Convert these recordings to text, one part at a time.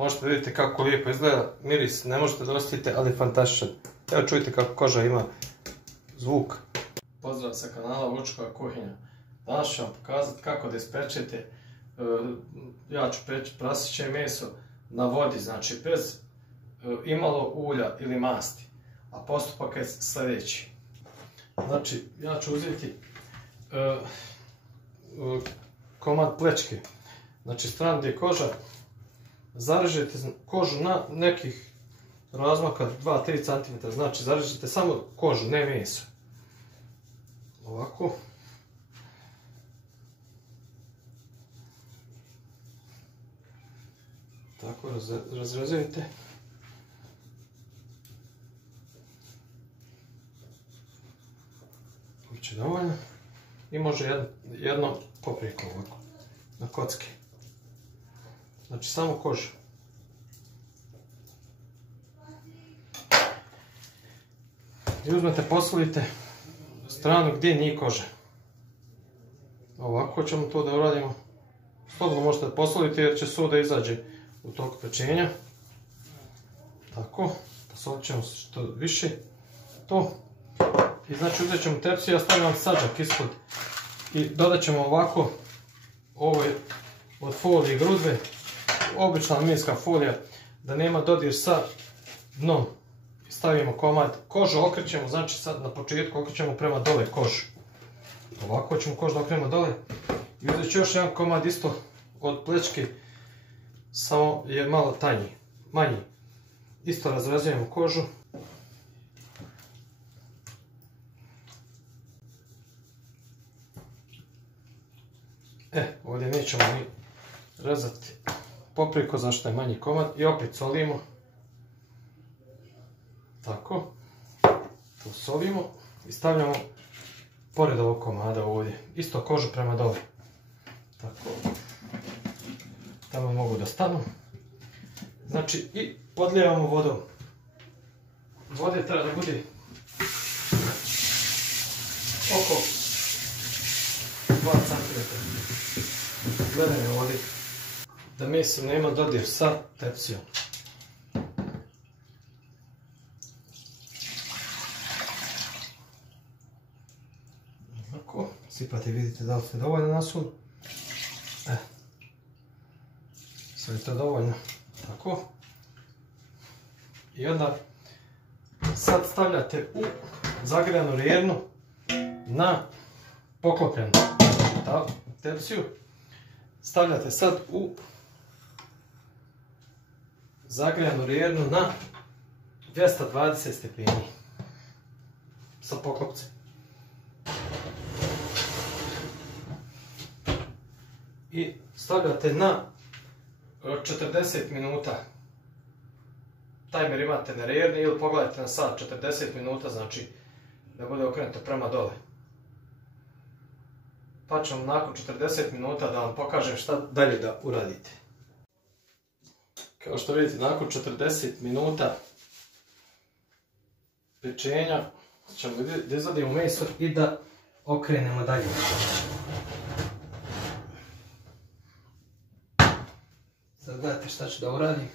Možete vidjeti kako lijepo izgleda, miris ne možete da osjetite, ali fantastičan. Evo čujte kako koža ima zvuk. Pozdrav sa kanala Vučkova kuhinja. Danas ću vam pokazati kako da ispečete, ja ću peći praseće meso na vodi, znači bez imalo ulja ili masti. A postupak je sljedeći. Znači ja ću uzeti komad plečke. Znači stranu gdje je koža, zarežete kožu na nekih razmaka 2-3 cm, znači zarežete samo kožu, ne meso. Ovako. Tako razrezujete. Biće dovoljno. I može jedno papriku ovako, na kocke. Znači samo kožu. I uzmete, posolite stranu gdje nije kože. Ovako ćemo to da uradimo. Slobodno možete da posolite jer će sol da izađe u toku pečenja. Tako, posolit ćemo što više to. I znači uzet ćemo tepsiju, ja stavljam sađak ispod i dodat ćemo ovako, ovo je od folije grudve, obična aluminijska folija, da nema dodir sa dnom. Stavimo komad, kožu okrećemo, znači sad na početku okrećemo prema dole kožu. Ovako ćemo kožu da okrenemo dole. I uzet ću još jedan komad isto od plečke, samo je malo manji. Isto razrezujemo kožu. Ovdje nećemo ni rezati papriku, zašto je manji komad. I opet solimo. Tako. To solimo i stavljamo pored ovog komada ovdje. Isto kožu prema dole. Tako. Tamo mogu da stanu. Znači i podlijevamo vodom. Vode treba da bude oko 2 cm. Gledajme ovdje da meso nema dodir sa tepsijom. Ovako, sipate, vidite da li ste dovoljno nasul. Sve je to dovoljno. Tako. I onda sad stavljate u zagrijanu rjernu na poklopljenu tepsiju. Stavljate sad u zagrijanu rjernu na 220 stepeni sa poklopcem. I stavljate na 40 minuta. Tajmer imate na rjerni ili pogledajte na sat, 40 minuta, znači da bude okrenuto prema dole. Pa ćemo nakon 40 minuta da vam pokažem šta dalje da uradite. Kao što vidite, nakon 40 minuta pečenja ćemo da izvadimo meso i da okrenemo dalje. Sad gledajte šta ću da uradim.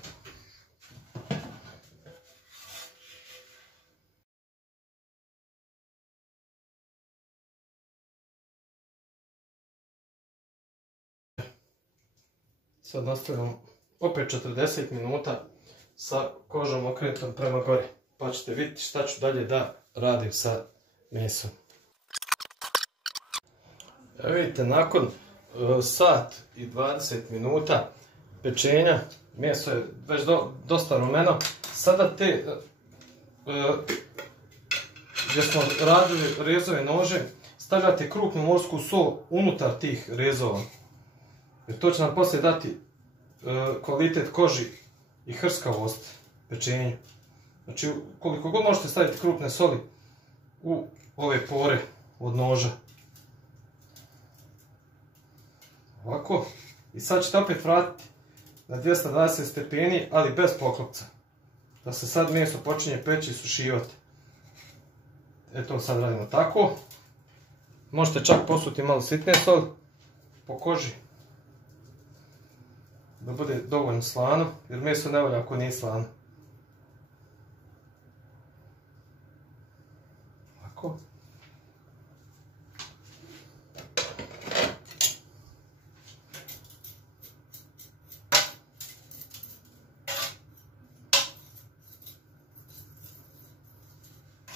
Sad nastavljamo opet 40 minuta sa kožom okrenutom prema gore. Pa ćete vidjeti šta ću dalje da radim sa mesom. Evo vidite, nakon sat i 20 minuta pečenja, meso je već dosta rumeno. Sada te, gdje smo radili rezove nože, stavljate krupnu morsku sol unutar tih rezova. Jer to će nam poslije dati kvalitet koži i hrskavost pečenja. Znači koliko god možete staviti krupne soli u ove pore od noža. Ovako. I sad ćete opet vratiti na 220 stepeni, ali bez poklopca. Da se sad meso počinje peći i sušivati. Eto sad radimo tako. Možete čak posuti malo sitne soli po koži. da bude dovoljno slano, jer meso ne volja ako nije slano. Ovako.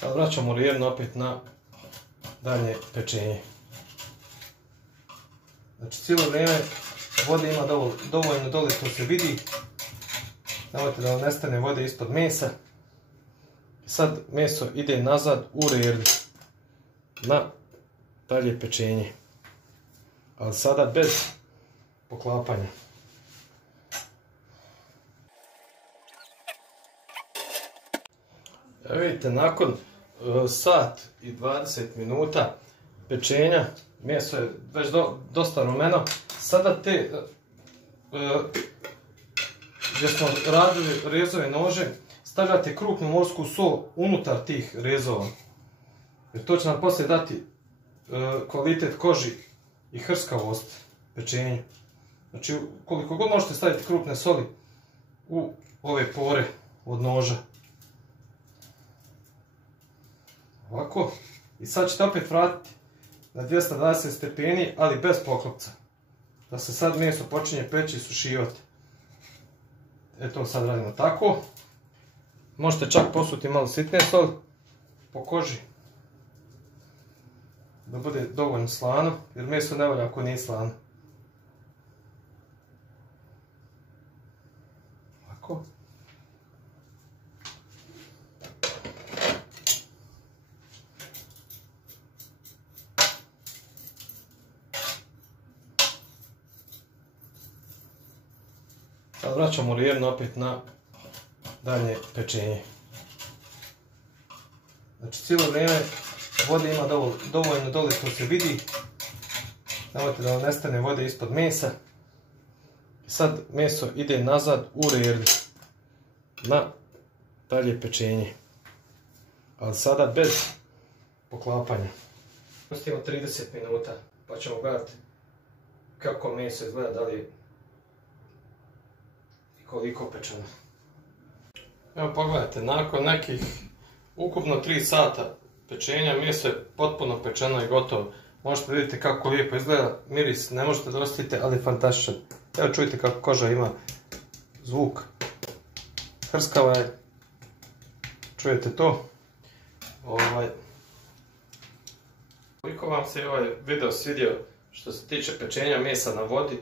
Sad vraćamo lijerno opet na dalje pečenje. Znači cijelo vrijeme vode ima dovoljno dole, to se vidi. Nemojte da vam nestane vode ispod mesa. Sad meso ide nazad u rerdu na dalje pečenje. Ali sada bez poklapanja. Evo vidite, nakon sat i 20 minuta pečenja, meso je već dosta rumeno. Sada te gdje smo radili rezove nože, stavljate krupnu morsku sol unutar tih rezova. Jer to će nam poslije dati kvalitet koži i hrskavost pečenja. Znači koliko god možete staviti krupne soli u ove pore od noža. Ovako. I sad ćete opet vratiti na 220 stepeni, ali bez poklopca. Da se sad meso počinje peći i sušivati. Eto, sad radimo tako. Možete čak posuti malo sitne soli po koži. Da bude dovoljno slano, jer meso ne volja ako nije slano. Ovako. Sad vraćamo lijerno opet na dalje pečenje. Znači cijelo vrijeme vode ima dovoljno dole, to se vidi. Nemojte da vam nestane vode ispod mesa. Sad meso ide nazad u rerdu na dalje pečenje. Ali sada bez poklapanja. Pustimo 30 minuta pa ćemo gledati kako meso izgleda, da li koliko pečeno. Evo pogledajte, nakon nekih ukupno 3 sata pečenja meso je potpuno pečeno i gotovo. Možete vidjeti kako lijepo izgleda, miris ne možete da osjetite, ali fantastičan. Evo čujte kako koža ima zvuk. Hrskava je. Čujete to? Koliko vam se ovaj video svidio što se tiče pečenja mesa na vodi,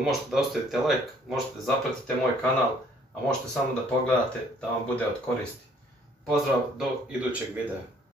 možete da ostavite like, možete da zapratite moj kanal, a možete samo da pogledate da vam bude od koristi. Pozdrav do idućeg videa.